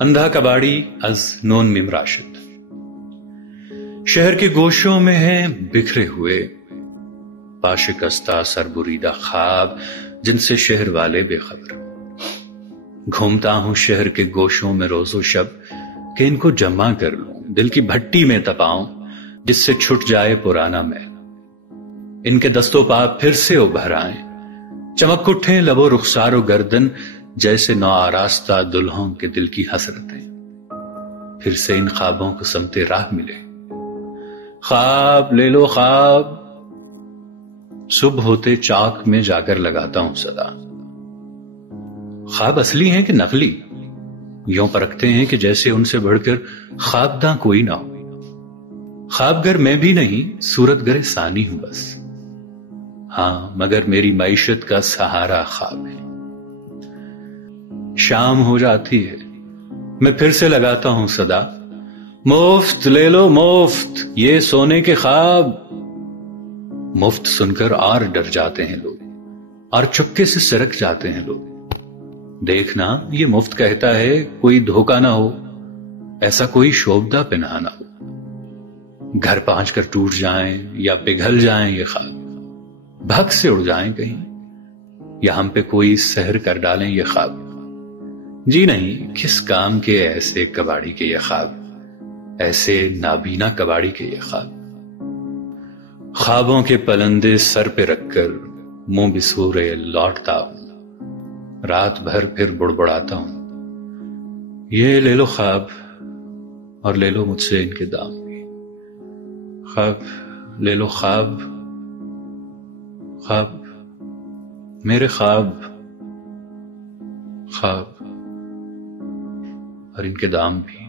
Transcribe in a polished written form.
اندھا کباڑی از نون میم راشد۔ شہر کے گوشوں میں ہیں بکھرے ہوئے پاشکستہ سربریدہ خواب جن سے شہر والے بے خبر۔ گھومتا ہوں شہر کے گوشوں میں روز و شب کہ ان کو جمع کر لوں، دل کی بھٹی میں تپاؤں جس سے چھٹ جائے پرانا میل۔ ان کے دست و پا پھر سے ابھر آئیں، چمک اٹھیں لب و رخسار و گردن جیسے نو آراستہ دلہوں کے دل کی حسرتیں۔ پھر سے ان خوابوں کو سمتے راہ ملے۔ خواب لے لو خواب، صبح ہوتے چاک میں جا کر لگاتا ہوں صدا۔ خواب اصلی ہیں کہ نقلی؟ یوں پرکھتے ہیں کہ جیسے ان سے بڑھ کر خوابداں کوئی نہ ہو۔ خواب گر میں بھی نہیں، صورت گر ثانی ہوں بس، ہاں مگر میری معیشت کا سہارا خواب ہے۔ شام ہو جاتی ہے، میں پھر سے لگاتا ہوں صدا، مفت لے لو مفت یہ سونے کے خواب۔ مفت سن کر اور ڈر جاتے ہیں لوگ اور چپکے سے سرک جاتے ہیں لوگ۔ دیکھنا یہ مفت کہتا ہے، کوئی دھوکہ نہ ہو، ایسا کوئی شوبدہ پنہا نہ ہو۔ گھر پہنچ کر ٹوٹ جائیں یا پگھل جائیں یہ خواب، بھگ سے اڑ جائیں کہیں، یا ہم پہ کوئی سحر کر ڈالیں یہ خواب۔ جی نہیں، کس کام کے ایسے کباڑی کے یہ خواب، ایسے نابینا کباڑی کے یہ خواب۔ خوابوں کے پلندے سر پہ رکھ کر منہ بسورے لوٹتا ہوں، رات بھر پھر بڑبڑاتا ہوں، یہ لے لو خواب اور لے لو مجھ سے ان کے دام بھی۔ خواب لے لو خواب، خواب میرے خواب، خواب اور ان کے دام بھی۔